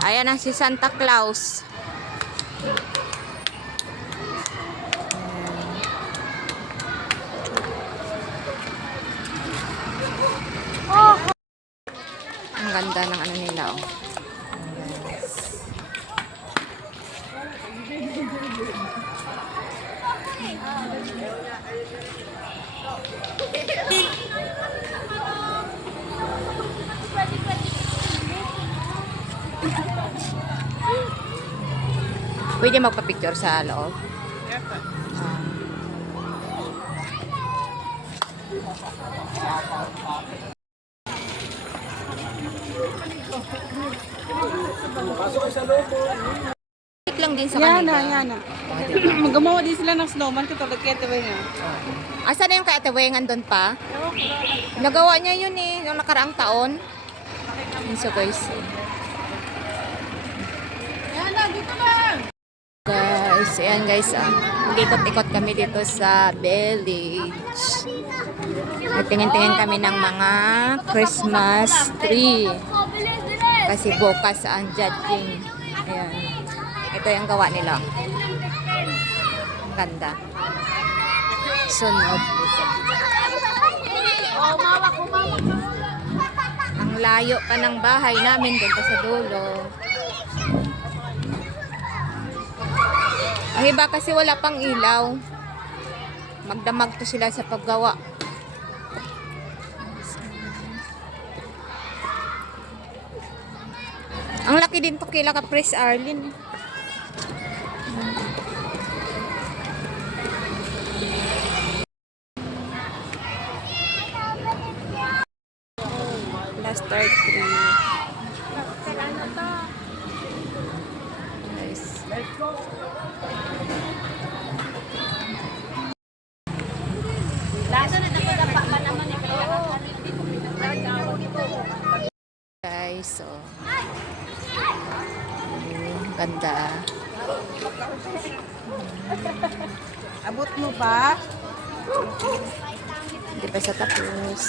Ayan na si Santa Claus. Ang ganda ng ano nila, oh. Pwede magpa-picture sa loob. Lang din sa kanila. Yana. Gumawa din sila ng snowman katulad kay Ate nga. Asa na yung kay Ate Weng andun pa? Nagawa niya yun eh, yung nakaraang taon. So guys. Yana, dito lang! Guys, ayan guys. Mag-ikot-ikot kami dito sa village. Nagtingin-tingin kami ng mga Christmas tree. Kasi bukas ang judging. Ayan. Ito yung gawa nila. Ang ganda. Sunog. Ang layo pa ng bahay namin doon pa sa dulo. Ang iba kasi wala pang ilaw. Magdamag to sila sa paggawa. Ang laki din to kila ka Pres Arlene. Cluster 3. Nice. Let's go! Guys, so ganda. Abot mo ba? Hindi pa sa tapos.